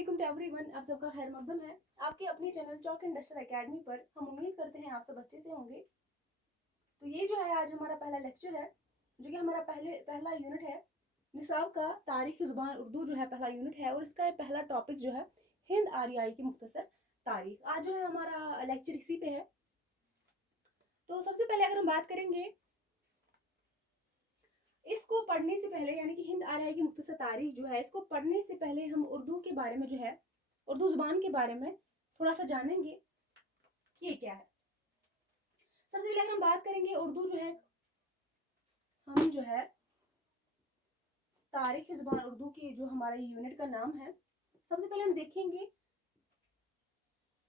वालेकुम to everyone. आप सबका खैर मकदम है आपके अपने channel chalk and duster academy पर। हम उम्मीद करते हैं आप सब अच्छे से होंगे। तो ये जो है आज हमारा पहला लेक्चर है, जो कि हमारा पहला यूनिट है निसाब का तारीख ज़ुबान उर्दू जो है पहला यूनिट है। और इसका पहला टॉपिक जो है हिंद आर्याई की मुख्तसर तारीख। आज जो है हमारा लेक्चर इसी पे है। तो सबसे पहले अगर हम बात करेंगे इसको पढ़ने से पहले, यानी कि हिंद आर्याई की मुख्तसर तारीख जो है, इसको पढ़ने से पहले हम उर्दू के बारे में जो है, उर्दू ज़ुबान के बारे में थोड़ा सा जानेंगे कि ये क्या है। सबसे पहले अगर हम बात करेंगे उर्दू जो है, हम जो है तारीख ज़ुबान उर्दू की जो हमारा यूनिट का नाम है, सबसे पहले हम देखेंगे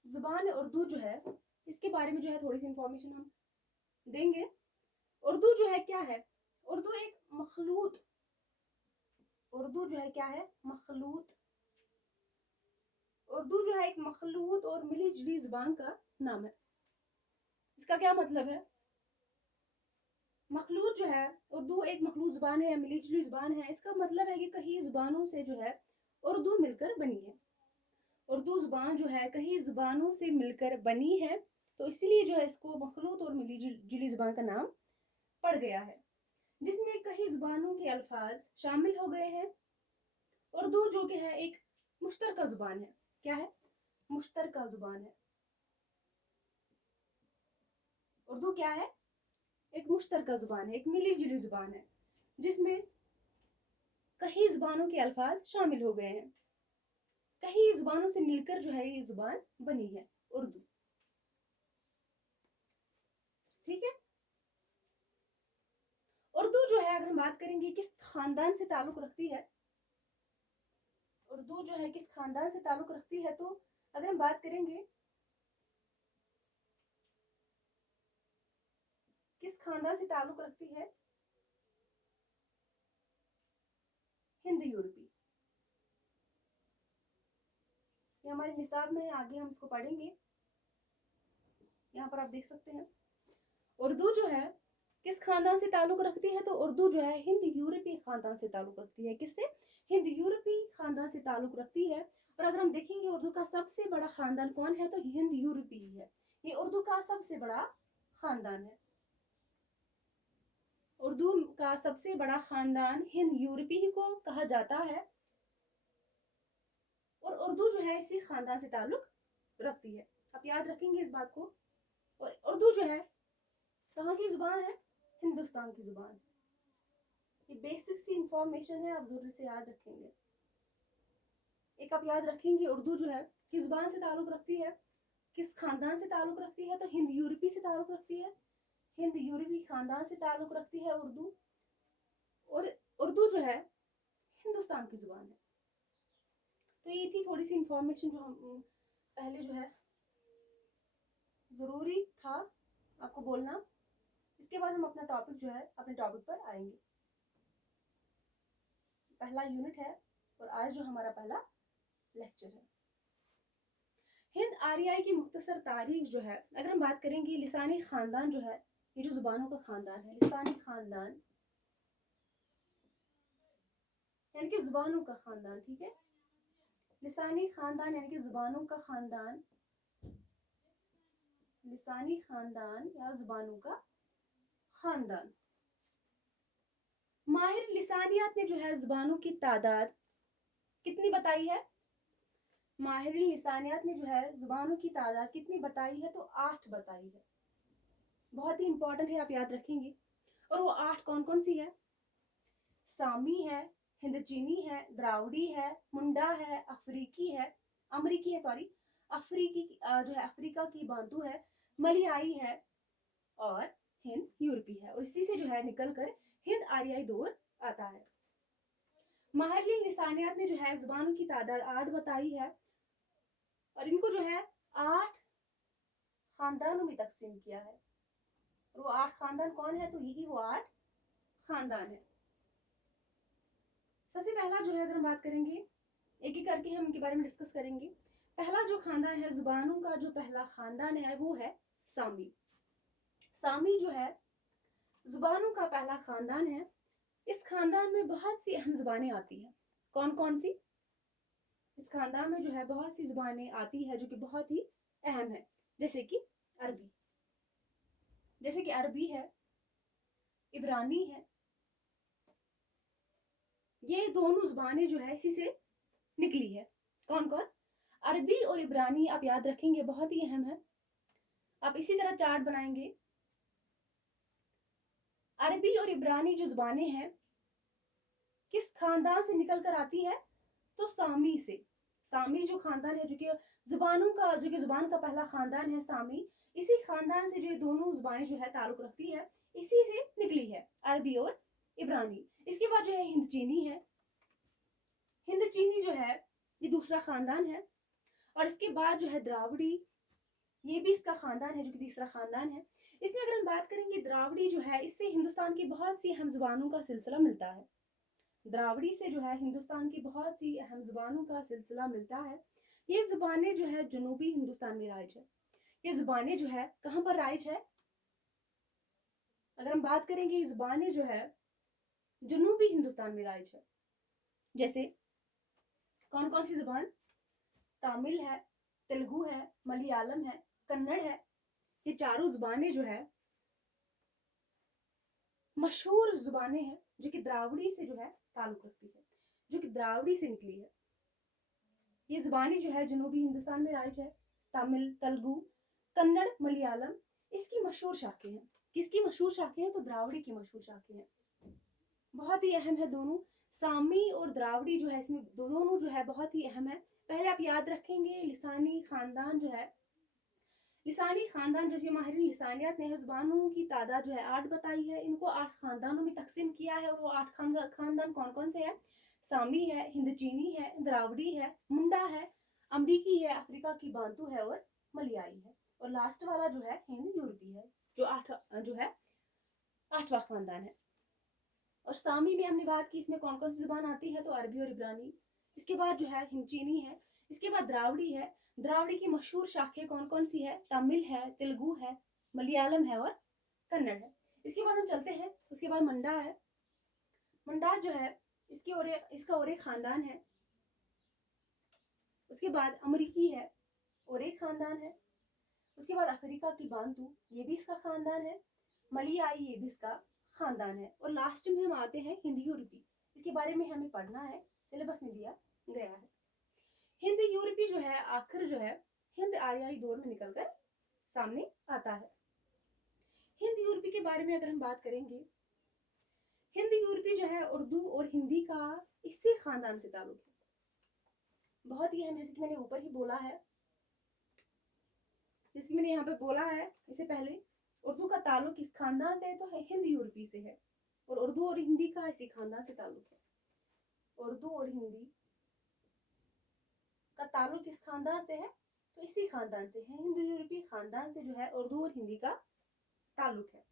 ज़ुबान उर्दू जो है, इसके बारे में जो है थोड़ी सी इंफॉर्मेशन हम देंगे। उर्दू जो है क्या है? उर्दू एक मखलूत, उर्दू जो है क्या है? मखलूत। उर्दू जो है एक मखलूत और मिली जुली ज़ुबान का नाम है। इसका क्या मतलब है? मखलूत जो है, उर्दू एक मखलूत ज़ुबान है या मिली जुली ज़ुबान है। इसका मतलब है कि कई ज़ुबानों से जो है उर्दू मिलकर बनी है। उर्दू ज़ुबान जो है कई ज़ुबानों से मिलकर बनी है, तो इसीलिए जो है इसको मखलूत और मिली जुली ज़ुबान का नाम पड़ गया है, जिसमें कई ज़ुबानों के अल्फाज शामिल हो गए हैं। उर्दू जो कि है एक मुश्तरका ज़ुबान है। क्या है? मुश्तरका ज़ुबान है। उर्दू क्या है? एक मुश्तरका ज़ुबान है, एक मिली जुली ज़ुबान है, जिसमें कई ज़ुबानों के अल्फाज शामिल हो गए हैं। कई ज़ुबानों से मिलकर जो है ये ज़ुबान बनी है उर्दू। ठीक है। उर्दू जो है अगर हम बात करेंगे किस खानदान से ताल्लुक रखती है, उर्दू जो है किस खानदान से ताल्लुक रखती है, तो अगर हम बात करेंगे किस खानदान से ताल्लुक रखती है, हिंद यूरोपी। ये हमारे निसाब में है, आगे हम इसको पढ़ेंगे। यहाँ पर आप देख सकते हैं उर्दू जो है किस खानदान से ताल्लुक रखती है, तो उर्दू जो है हिंद यूरोपी खानदान से ताल्लुक रखती है। किससे? हिंद यूरोपी खानदान से ताल्लुक रखती है। और अगर हम देखेंगे उर्दू का सबसे बड़ा खानदान कौन है, तो हिंद यूरोपी ही है। ये उर्दू का सबसे बड़ा खानदान है। उर्दू का सबसे बड़ा खानदान हिंद यूरोपी ही को कहा जाता है, और उर्दू जो है इसी खानदान से ताल्लुक रखती है। आप याद रखेंगे इस बात को। और उर्दू जो है कहाँ की जुबान है? हिंदुस्तान की जुबान। ये बेसिक सी इंफॉर्मेशन है, आप जरूर से याद रखेंगे। एक आप याद रखेंगे उर्दू जो है किस जुबान से ताल्लुक रखती है, किस खानदान से ताल्लुक रखती है, तो हिंद यूरोपी से ताल्लुक रखती है। हिंद यूरोपी खानदान से ताल्लुक रखती है उर्दू। और उर्दू जो है हिंदुस्तान की जुबान है। तो ये थी थोड़ी सी इंफॉर्मेशन जो हम पहले जो है ज़रूरी था आपको बोलना। इसके बाद हम अपना टॉपिक जो है अपने टॉपिक पर आएंगे। पहला यूनिट है और आज जो हमारा पहला लेक्चर है हिंद आर्याई की मुख्तसर तारीख जो है, अगर हम बात करेंगे लिसानी खानदान जो है, ये जो जुबानों का खानदान है, लिसानी खानदान यानी कि जुबानों का खानदान। ठीक है। लिसानी खानदान यानी कि जुबानों का खानदान, लिसानी खानदान या जुबानों का खानदान। माहिर लिसानियात ने जो है जुबानों की तादाद कितनी बताई है? माहिर लिसानियात ने जो है जुबानों की तादाद कितनी बताई है, तो 8 बताई है। बहुत ही इंपॉर्टेंट है, आप याद रखेंगे। और वो 8 कौन कौन सी है? सामी है, हिंदचीनी है, द्रावड़ी है, मुंडा है, अफ्रीकी है, अमरीकी है, सॉरी अफ्रीकी जो है अफ्रीका की बांतू है, मलयाई है और हिंद यूरोपी है। और इसी से जो है निकल कर हिंद आर्याई दौर आता है। माहिरीन लिसानियात ने जो है जुबानों की तादाद 8 बताई है, और इनको जो है 8 खानदानों में तकसीम किया है। और वो 8 खानदान कौन है, तो यही वो 8 खानदान है। सबसे पहला जो है अगर हम बात करेंगे, एक एक करके हम इनके बारे में डिस्कस करेंगे। पहला जो खानदान है, जुबानों का जो पहला खानदान है, वो है सामी। सामी जो है जुबानों का पहला खानदान है। इस खानदान में बहुत सी अहम जुबानें आती हैं। कौन कौन सी? इस खानदान में जो है बहुत सी जुबानें आती है जो कि बहुत ही अहम है, जैसे कि अरबी है, इब्रानी है। ये दोनों जुबानें जो है इसी से निकली है। कौन कौन? अरबी और इब्रानी आप याद रखेंगे, बहुत ही अहम है। आप इसी तरह चार्ट बनाएंगे। अरबी और इब्रानी जो जुबानें हैं किस खानदान से निकल कर आती है? तो सामी से। सामी जो खानदान है, जो कि जुबान का पहला खानदान है सामी, इसी खानदान से जो ये दोनों जुबानें जो है ताल्लुक रखती है, इसी से निकली है अरबी और इब्रानी। इसके बाद जो है हिंद चीनी है। हिंद चीनी जो है ये दूसरा खानदान है। और इसके बाद जो है द्राविड़ी, ये भी इसका खानदान है जो कि तीसरा खानदान है। इसमें अगर हम बात करेंगे द्राविड़ी जो है, इससे हिंदुस्तान की बहुत सी अहम जुबानों का सिलसिला मिलता है। द्राविड़ी से जो है हिंदुस्तान की बहुत सी अहम जुबानों का सिलसिला मिलता है। ये जुबानें जो है जनूबी हिंदुस्तान में राइज है। ये जुबानें जो है कहाँ पर राइज है? अगर हम बात करेंगे ये जुबानें जो है जनूबी हिंदुस्तान में राइज है। जैसे कौन कौन सी जुबान? तमिल है, तेलुगु है, मलयालम है, कन्नड़ है। ये चारों जुबानें जो है मशहूर जुबानें हैं जो कि द्राविड़ी से जो है ताल्लुक रखती है, जो कि द्राविड़ी से निकली है। ये जुबानें जो है जनूबी हिंदुस्तान में राइज है। तमिल, तेलुगु, कन्नड़, मलयालम इसकी मशहूर शाखें हैं। किसकी मशहूर शाखें हैं? तो द्राविड़ी की मशहूर शाखें हैं। बहुत ही अहम है दोनों। सामी और द्राविड़ी जो है इसमें दोनों जो है बहुत ही अहम है। पहले आप याद रखेंगे लिसानी खानदान जो है, लिसानी खानदान जो माहिरीन लिसानियात ने जुबानों की तादाद जो है 8 बताई है। इनको 8 खानदानों में तकसीम किया है। और वो 8 खानदान कौन कौन से हैं? सामी है, हिंद चीनी है, द्राविड़ी है, मुंडा है, अमरीकी है, अफ्रीका की बांतु है और मलयाई है। और लास्ट वाला जो है हिंद यूरोपी है, जो 8 जो है 8वां खानदान है। और सामी में हमने बात की, इसमें कौन कौन सी जुबान आती है? तो अरबी और इब्रानी। इसके बाद जो है हिंद चीनी है। इसके बाद द्राविड़ी है। द्राविड़ी की मशहूर शाखें कौन कौन सी है? तमिल है, तेलुगु है, मलयालम है और कन्नड़ है। इसके बाद हम चलते हैं, उसके बाद मंडा है। मंडा जो है इसका और एक खानदान है। उसके बाद अमरीकी है और एक खानदान है। उसके बाद अफ्रीका की बांतु, ये भी इसका खानदान है। मलयाई, ये भी इसका खानदान है। और लास्ट में हम आते हैं हिंद यूरोपी। इसके बारे में हमें पढ़ना है, सिलेबस में दिया गया है। हिंद यूरोपी जो है आखिर जो है हिंद आर्याई दौर में निकलकर सामने आता है। हिंद यूरोपी के बारे में अगर हम बात करेंगे, हिंद यूरोपी जो है उर्दू और हिंदी का इसी खानदान से ताल्लुक है। बहुत ही अहम, जैसे कि मैंने ऊपर ही बोला है, जैसे मैंने यहाँ पे बोला है इससे पहले, उर्दू का ताल्लुक इस खानदान से है तो हिंद यूरोपी से है। और उर्दू और हिंदी का इसी खानदान से ताल्लुक है। उर्दू और हिंदी का ताल्लुक इस खानदान से है तो इसी खानदान से है। हिंद यूरोपी खानदान से जो है उर्दू और हिंदी का ताल्लुक है।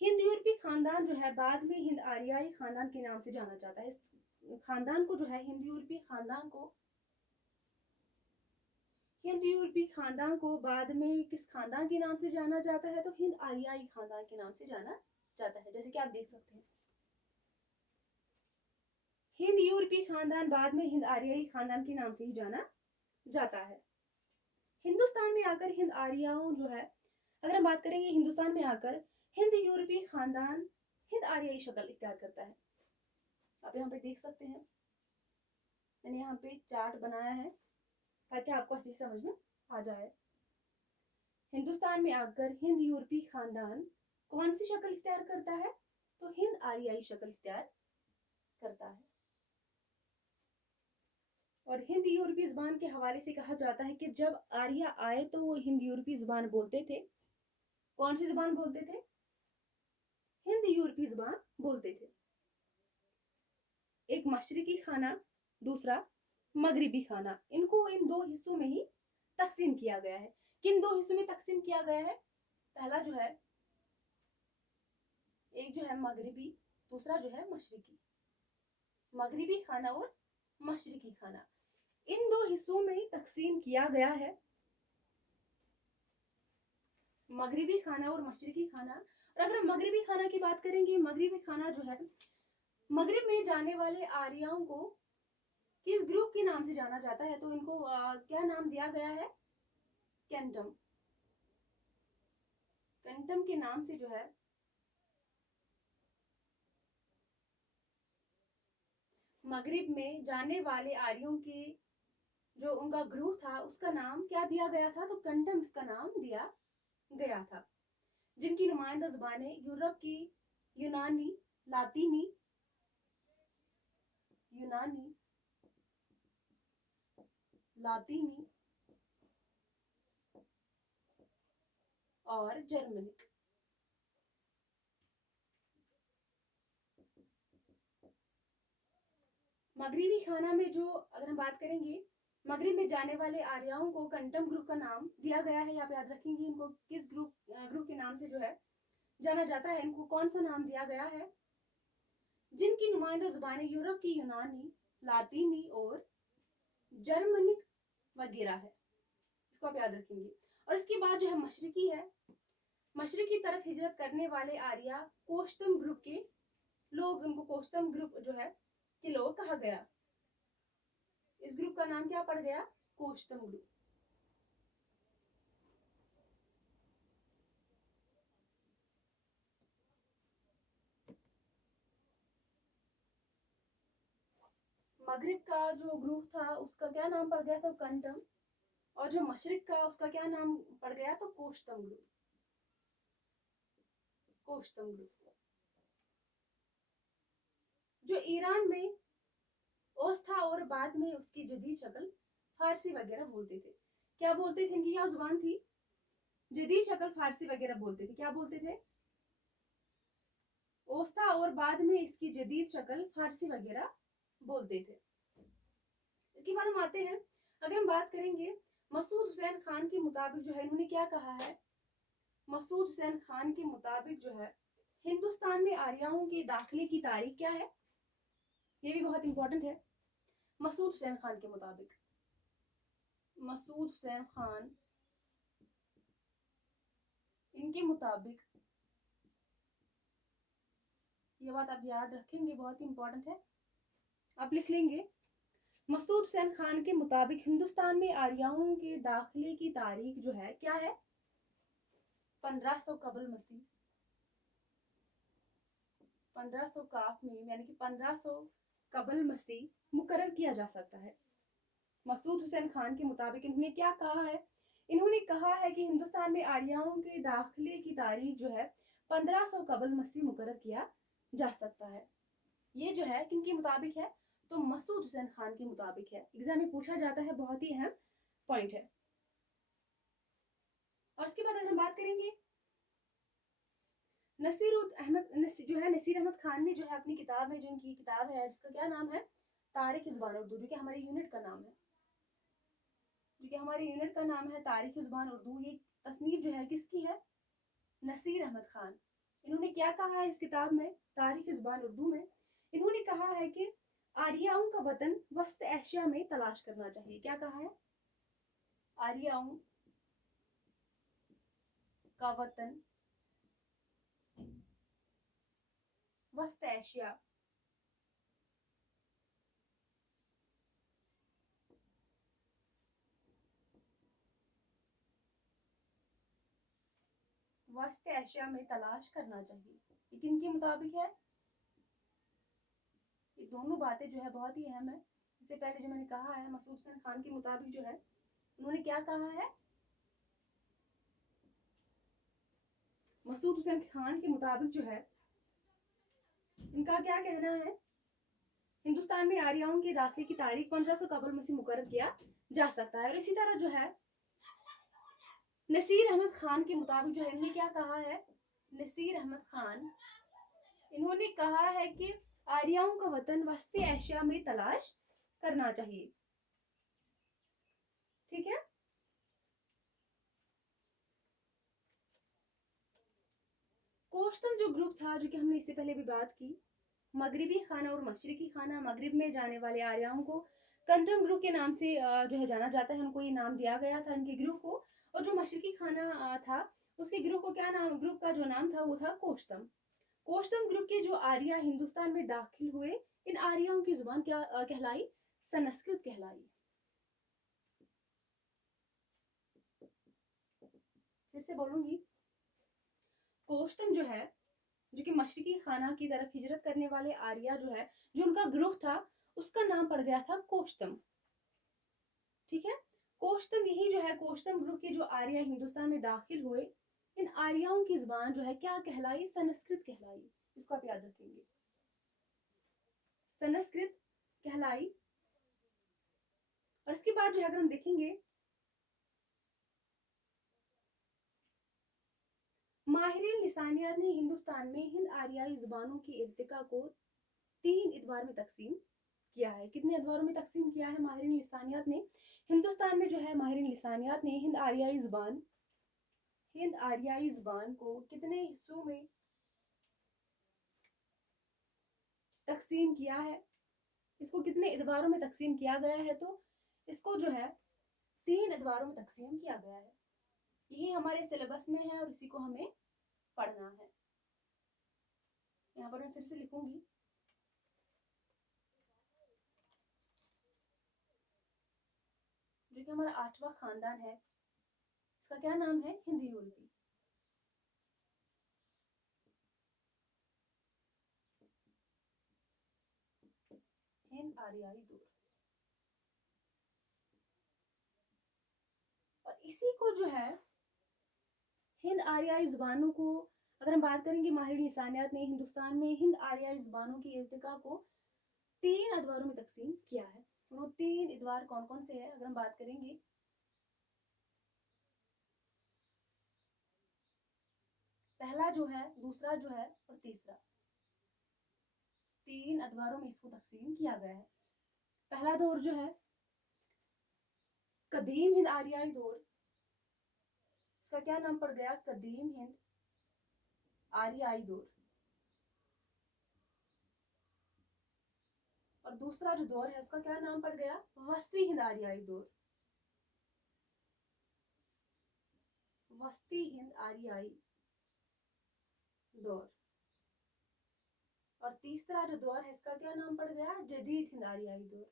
हिंद यूरोपी खानदान जो है बाद में हिंद आर्याई खानदान के नाम से जाना जाता है। इस खानदान को जो है हिंद यूरोपी खानदान को बाद में किस खानदान के नाम से जाना जाता है? तो हिंद आर्याई खानदान के नाम से जाना जाता है। जैसे कि आप देख सकते हैं, हिंद यूरोपी खानदान बाद में हिंद आर्याई खानदान के नाम से ही जाना जाता है। हिंदुस्तान में आकर हिंद आर्याओं जो है, अगर हम बात करेंगे हिंदुस्तान में आकर हिंद यूरोपी खानदान हिंद आर्याई शक्ल इख्तियार करता है। आप यहाँ पे देख सकते हैं, मैंने यहाँ पे चार्ट बनाया है ताकि आपको अच्छी समझ में आ जाए। हिंदुस्तान में आकर हिंद यूरोपी खानदान कौन सी शक्ल इख्तियार करता है? तो हिंद आर्याई शक्ल इख्तियार करता है। और हिंद यूरोपी जुबान के हवाले से कहा जाता है कि जब आर्य आए तो वो हिंद यूरोपी जुबान बोलते थे। कौन सी जुबान बोलते थे? हिंद यूरोपी जुबान बोलते थे। एक मशरिकी खाना, दूसरा मगरिबी खाना, इनको इन दो हिस्सों में ही तकसीम किया गया है। किन दो हिस्सों में तकसीम किया गया है? पहला जो है, एक जो है मगरिबी, दूसरा जो है मशरिकी। मगरिबी खाना और मशरिकी खाना, इन दो हिस्सों में ही तकसीम किया गया है, मगरिबी खाना और मशरिकी खाना। और अगर हम मगरिबी खाना की बात करेंगे, मगरिबी खाना जो है मगरिब में जाने वाले आर्यों को किस ग्रुप के नाम से जाना जाता है? तो इनको क्या नाम दिया गया है? कैंटम। कैंटम के नाम से जो है मगरिब में जाने वाले आर्यों के जो उनका ग्रुप था उसका नाम क्या दिया गया था? तो कंटम इसका नाम दिया गया था। जिनकी नुमाइंदा जुबानें यूरोप की यूनानी, लातीनी, यूनानी, लातीनी और जर्मनिक। मगरिबी खाना में जो अगर हम बात करेंगे मगरिब में जाने वाले आर्याओं को कंटम ग्रुप का नाम दिया गया है। आप याद रखेंगे इनको किस ग्रुप के नाम से जो है जाना जाता है। इनको कौन सा नाम दिया गया है? जिनकी नुमाइंदा जुबानें यूरोप की यूनानी, लातीनी और जर्मनिक वगैरह है। इसको आप याद रखेंगे। और इसके बाद जो है मशरिकी है। मशरिकी तरफ हिजरत करने वाले आर्या कोश्तम ग्रुप के लोग, उनको कोश्तम ग्रुप जो है के लोग कहा गया। इस ग्रुप का नाम क्या पड़ गया? कोश्तम ग्रुप। मगरिब का जो ग्रुप था उसका क्या नाम पड़ गया था? कंटम। और जो मशरिक का उसका क्या नाम पड़ गया? तो कोश्तम ग्रुप। कोश्तम ग्रुप। जो ईरान में ओस था और बाद में उसकी जदीद शक्ल फारसी वगैरह बोलते थे। क्या बोलते थे? इनकी क्या जुबान थी? जदीद शक्ल फारसी वगैरह बोलते थे। क्या बोलते थे? ओस था और बाद में इसकी जदीद शक्ल फारसी वगैरह बोलते थे। इसके बाद हम आते हैं, अगर हम बात करेंगे मसूद हुसैन खान के मुताबिक जो है इन्होंने क्या कहा है? मसूद हुसैन खान के मुताबिक जो है हिंदुस्तान में आर्याओं के दाखिले की तारीख क्या है? ये भी बहुत इंपॉर्टेंट है। मसूद हुसैन खान के मुताबिक, मसूद हुसैन खान इनके मुताबिक, ये बात आप याद रखेंगे, बहुत इंपॉर्टेंट है, आप लिख लेंगे। मसूद हुसैन खान के मुताबिक हिंदुस्तान में आर्याओं के दाखिले की तारीख जो है क्या है? 1500 कबल मसीह। 1500 काफ में यानी कि 1500 कबल मसीह मुकर्रर किया जा सकता है। मसूद हुसैन खान के मुताबिक इन्होंने क्या कहा है? इन्होंने कहा है कि हिंदुस्तान में आर्याओं के दाखिले की तारीख जो है 1500 कबल मसीह मुकर्रर किया जा सकता है। ये जो है किनके मुताबिक है? तो मसूद हुसैन खान के मुताबिक है। एग्जाम में पूछा जाता है, बहुत ही अहम पॉइंट है। और उसके बाद अगर हम बात करेंगे नसीर अहमद खान ने जो है अपनी किताब में, जो इनकी किताब है जिसका क्या नाम है? तारीख ज़ुबान उर्दू, जो कि हमारे यूनिट का नाम है, जो कि हमारे यूनिट का नाम है तारीख ज़ुबान उर्दू। ये तसनीफ जो है किसकी है? नसीर अहमद खान। इन्होंने क्या कहा है इस किताब में, तारीख ज़ुबान उर्दू में? इन्होंने कहा है कि आर्याओं का वतन वस्त एशिया में तलाश करना चाहिए। क्या कहा है? आर्याओं का वतन वस्त एशिया वस्त एशिया में तलाश करना चाहिए। ये किन के मुताबिक है? ये दोनों बातें जो है बहुत ही अहम है। इससे पहले जो मैंने कहा है मसूद हुसैन खान के मुताबिक जो है उन्होंने क्या कहा है? मसूद हुसैन खान के मुताबिक जो है इनका क्या कहना है? हिंदुस्तान में आर्याओं के दाखिले की तारीख 1500 कबल मसीह मुकर्रर किया जा सकता है। और इसी तरह जो है नसीर अहमद खान के मुताबिक जो है इन्होंने क्या कहा है? नसीर अहमद खान इन्होंने कहा है कि आर्याओं का वतन वस्त एशिया में तलाश करना चाहिए। ठीक है। कोश्तम जो ग्रुप था, जो कि हमने इससे पहले भी बात की, मगरिबी खाना और मशरिकी खाना, मगरिब में जाने वाले आर्याओं को कंटम ग्रुप के नाम से जो है जाना जाता है। उनको ये नाम दिया गया था इनके ग्रुप को। और जो मशरिकी खाना था उसके ग्रुप को क्या नाम, ग्रुप का जो नाम था वो था कोश्तम। कोश्तम ग्रुप के जो आर्या हिंदुस्तान में दाखिल हुए, इन आर्यों की जुबान क्या कहलाई? संस्कृत कहलाई। फिर से बोलूंगी, कोष्टम जो है, जो कि मशरिकी खाना की तरफ हिजरत करने वाले आर्या जो है, जो उनका ग्रुप था, उसका नाम पड़ गया था कोष्टम। ठीक है, कोष्टम, यही जो है कोष्टम ग्रुप के जो आर्या हिंदुस्तान में दाखिल हुए, इन आर्याओं की जुबान जो है क्या कहलाई? संस्कृत कहलाई। इसको आप याद रखेंगे, संस्कृत कहलाई। और इसके बाद जो है अगर हम देखेंगे, माहिरीन लिसानियात ने हिंदुस्तान में हिंद आर्याई जुबानों की इर्तिका को 3 इतवार में तकसीम किया है। कितने अदवारों में तकसीम किया है माहिरीन लिसानियात ने? हिंदुस्तान में जो है माहिरीन लिसानियात ने हिंद आर्याई जुबान को कितने हिस्सों में तकसीम किया है? इसको कितने इतवारों में तकसीम किया गया है? तो इसको जो है 3 इतवारों में तकसीम किया गया है। यही हमारे सिलेबस में है और इसी को हमें पढ़ना है। यहाँ पर मैं फिर से लिखूंगी, जो कि हमारा 8वां खानदान है, इसका क्या नाम है? हिंद यूरोपी। हिंद आर्याई दूर। और इसी को जो है हिंद आर्याई जुबानों को, अगर हम बात करेंगे, माहिर लिसानियात ने हिंदुस्तान में हिंद आर्याई जुबानों की इर्तिका को 3 अदवारों में तकसीम किया है। वो 3 इतवार कौन कौन से हैं? अगर हम बात करेंगे, पहला जो है, दूसरा जो है और तीसरा, 3 अदवारों में इसको तकसीम किया गया है। पहला दौर जो है कदीम हिंद आर्याई दौर, इसका क्या नाम पड़ गया? कदीम हिंद आर्याई दौर। और दूसरा जो दौर है उसका क्या नाम पड़ गया? वस्ती हिंद आर्याई दौर। वस्ती हिंद आर्याई दौर। और तीसरा जो दौर है इसका क्या नाम पड़ गया? जदीद हिंद आर्याई दौर।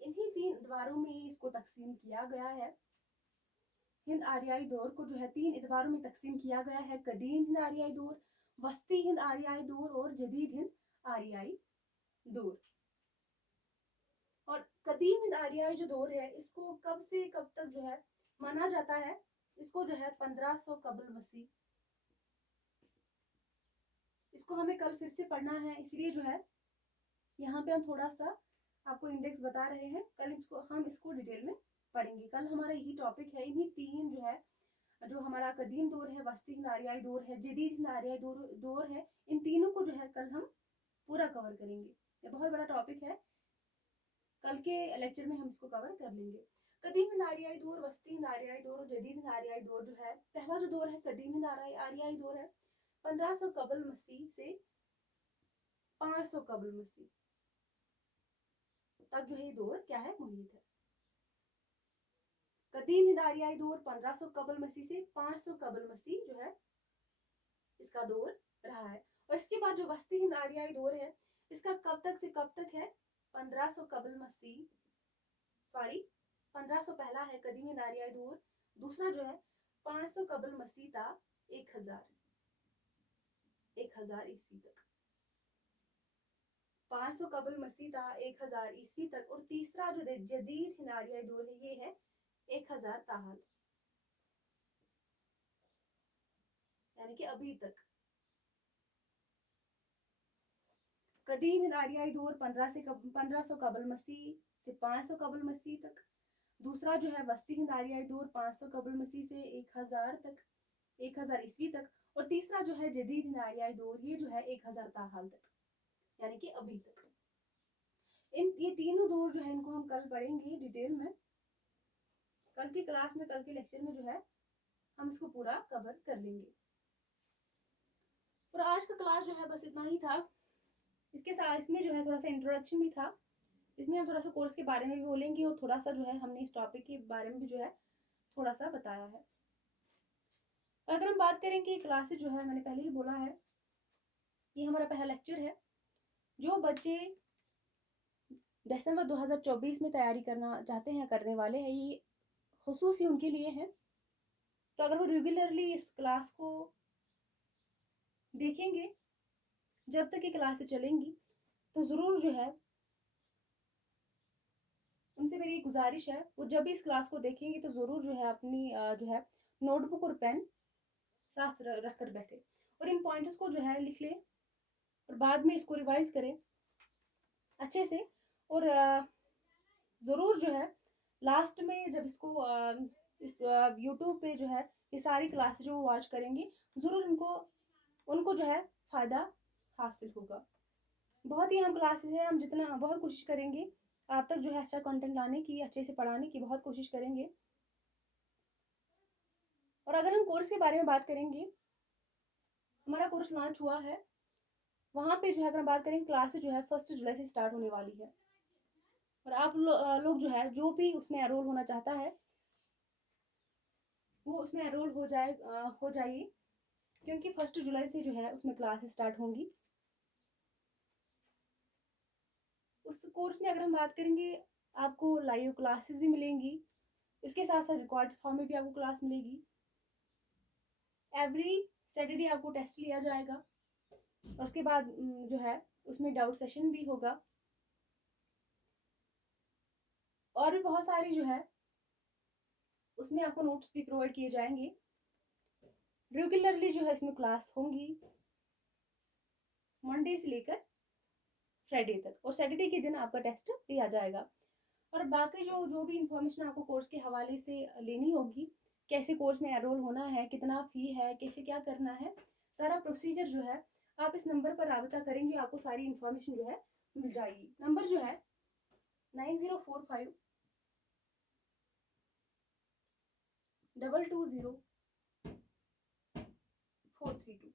इन्हीं 3 इतवारों में इसको तकसीम किया गया है। हिंद आर्याई दौर को जो है 3 इतवारों में तकसीम किया गया है। कदीम हिंद आर्याई दौर, वस्ती हिंद आर्याई दौर और जदीद हिंद आर्याई दौर। और कदीम हिंद आर्याई जो दौर है, इसको कब से कब तक जो है माना जाता है? इसको जो है 1500 कबल मसीह। इसको हमें कल फिर से पढ़ना है, इसलिए जो है यहाँ पे हम थोड़ा सा आपको इंडेक्स बता रहे हैं। कल हम इसको डिटेल में पढ़ेंगे। कल हमारा यही टॉपिक है, इन्हीं 3 जो है, जो हमारा कदीम दौर है, वस्ती हिंद आर्याई दौर है, जदीद हिंद आर्याई दौर है, इन तीनों को जो है कल हम पूरा कवर करेंगे। ये बहुत बड़ा टॉपिक है, कल के लेक्चर में हम इसको कवर कर लेंगे। कदीम हिंद आर्याई दौर, वस्ती हिंद आर्याई दौर और जदीद हिंद आर्याई दौर जो है, पहला जो दौर है कदीम हिंद आर्याई दौर है, 1500 कबल मसीह से 500 कबल मसीह तक जो है दौर क्या है? मुहित है। कदीम हिंद आर्याई दौर 1500 कबल मसीह से 500 कबल मसीह जो है इसका दौर रहा है। और इसके बाद जो वस्ती हिंद आर्याई दौर है, इसका कब तक से कब तक है? 1500 कबल मसीह, सॉरी 1500 पहला है कदीम हिंद आर्याई दौर, दूसरा जो है 500 कबल मसीह था 1000 ईस्वी तक। 500 कबल मसीह था 1000 ईस्वी तक। और तीसरा जो जदीद हिंद आर्याई दौर है, ये है 1000 ताहाल, यानी कि अभी तक। कदीम हिंद आर्याई दौर 1500 कबल मसीह से 500 कबल मसीह तक। दूसरा जो है वस्ती हिंद आर्याई दौर 500 कबल मसीह से 1000 तक, 1000 ईस्वी तक। और तीसरा जो है जदीद हिंद आर्याई दौर, ये जो है 1000 ताहाल तक, यानी कि अभी तक। ये तीनों दौर जो है इनको हम कल पढ़ेंगे डिटेल में। कल की क्लास में, कल के लेक्चर में जो है हम इसको पूरा कवर कर लेंगे। और आज का क्लास जो है बस इतना ही था। इसके साथ इसमें जो है थोड़ा सा इंट्रोडक्शन भी था, इसमें हम थोड़ा सा कोर्स के बारे में भी बोलेंगे और थोड़ा सा जो है हमने इस टॉपिक के बारे में भी जो है थोड़ा सा बताया है। अगर हम बात करें कि क्लासेस जो है, मैंने पहले ही बोला है कि हमारा पहला लेक्चर है। जो बच्चे दिसंबर 2024 में तैयारी करना चाहते हैं, करने वाले हैं, ये खुसूसी उनके लिए है। तो अगर वो रेगुलरली इस क्लास को देखेंगे, जब तक ये क्लासें चलेंगी, तो ज़रूर जो है, उनसे मेरी एक गुजारिश है, वो जब भी इस क्लास को देखेंगे तो ज़रूर जो है अपनी जो है नोटबुक और पेन साथ रख कर बैठे और इन पॉइंटर्स को जो है लिख लें और बाद में इसको रिवाइज करें अच्छे से। और ज़रूर जो है लास्ट में जब इसको इस यूट्यूब पे जो है ये सारी क्लासेस जो वॉच करेंगे, ज़रूर उनको जो है फ़ायदा हासिल होगा। बहुत ही हम क्लासेस हैं, हम जितना बहुत कोशिश करेंगे आप तक जो है अच्छा कंटेंट लाने की, अच्छे से पढ़ाने की बहुत कोशिश करेंगे। और अगर हम कोर्स के बारे में बात करेंगे, हमारा कोर्स लॉन्च हुआ है। वहाँ पे जो है अगर हम बात करें, क्लासेस जो है 1 जुलाई से स्टार्ट होने वाली है। और आप लोग जो है, जो भी उसमें एनरोल होना चाहता है, वो उसमें एनरोल हो जाइए, क्योंकि 1 जुलाई से जो है उसमें क्लासेस स्टार्ट होंगी। उस कोर्स में अगर हम बात करेंगे, आपको लाइव क्लासेस भी मिलेंगी, इसके साथ साथ रिकॉर्ड फॉर्म में भी आपको क्लास मिलेगी। एवरी सैटरडे आपको टेस्ट लिया जाएगा और उसके बाद जो है उसमें डाउट सेशन भी होगा और भी बहुत सारी जो है उसमें आपको नोट्स भी प्रोवाइड किए जाएंगे। रेगुलरली जो है इसमें क्लास होंगी मंडे से लेकर फ्राइडे तक, और सैटरडे के दिन आपका टेस्ट लिया जाएगा। और बाकी जो भी इंफॉर्मेशन आपको कोर्स के हवाले से लेनी होगी, कैसे कोर्स में एनरोल होना है, कितना फ़ी है, कैसे क्या करना है, सारा प्रोसीजर जो है आप इस नंबर पर रब्ता करेंगे, आपको सारी इन्फॉर्मेशन जो है मिल जाएगी। नंबर जो है 9045 220 432।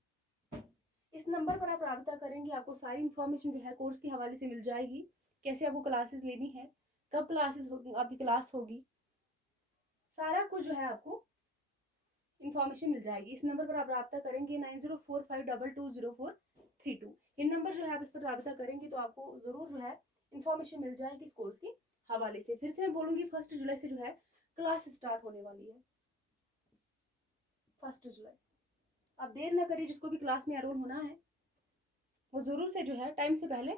इस नंबर पर आप रब्ता करेंगे, आपको सारी इन्फॉर्मेशन जो है कोर्स के हवाले से मिल जाएगी, कैसे आपको क्लासेस लेनी है, कब क्लासेस होगी, आपकी क्लास होगी, सारा कुछ जो है आपको इन्फॉर्मेशन मिल जाएगी। इस नंबर पर आप रब्ता करेंगे 9045 220 432। ये नंबर जो है आप इस पर रब्ता करेंगे तो आपको ज़रूर जो है इन्फॉर्मेशन मिल जाएगी इस कोर्स के हवाले से। फिर से मैं बोलूँगी 1 जुलाई से जो है क्लास स्टार्ट होने वाली है। 1 जुलाई, आप देर ना करिए, जिसको भी क्लास में एनरोल होना है वो ज़रूर से जो है टाइम से पहले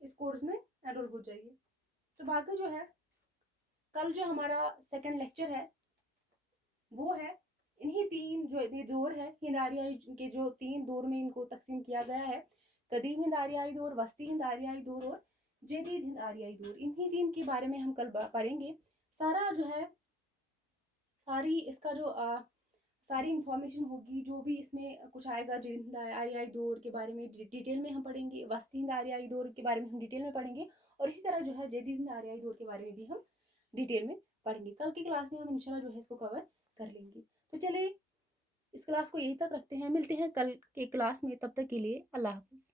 इस कोर्स में एनरोल हो जाइए। तो बाकी जो है कल जो हमारा सेकंड लेक्चर है वो है, इन्हीं तीन जो ये दौर है हिंद आर्याई के, जो 3 दौर में इनको तकसीम किया गया है, कदीम हिंद आर्याई दौर, वस्ती हिंद आर्याई दौर और जदीद हिंद आर्याई दौर, इन्हीं तीन के बारे में हम कल पढ़ेंगे। सारा जो है सारी इसका जो सारी इन्फॉर्मेशन होगी, जो भी इसमें कुछ आएगा जदीद हिंद आर्याई दौर के बारे में डिटेल में हम पढ़ेंगे, वस्ती हिंद आर्याई दौर के बारे में हम डिटेल में पढ़ेंगे, और इसी तरह जो है जदीद हिंद आर्याई दौर के बारे में भी हम डिटेल में पढ़ेंगे। कल की क्लास में हम इंशाल्लाह जो है इसको कवर कर लेंगे। तो चलिए इस क्लास को यहीं तक रखते हैं, मिलते हैं कल के क्लास में, तब तक के लिए अल्लाह हाफिज़।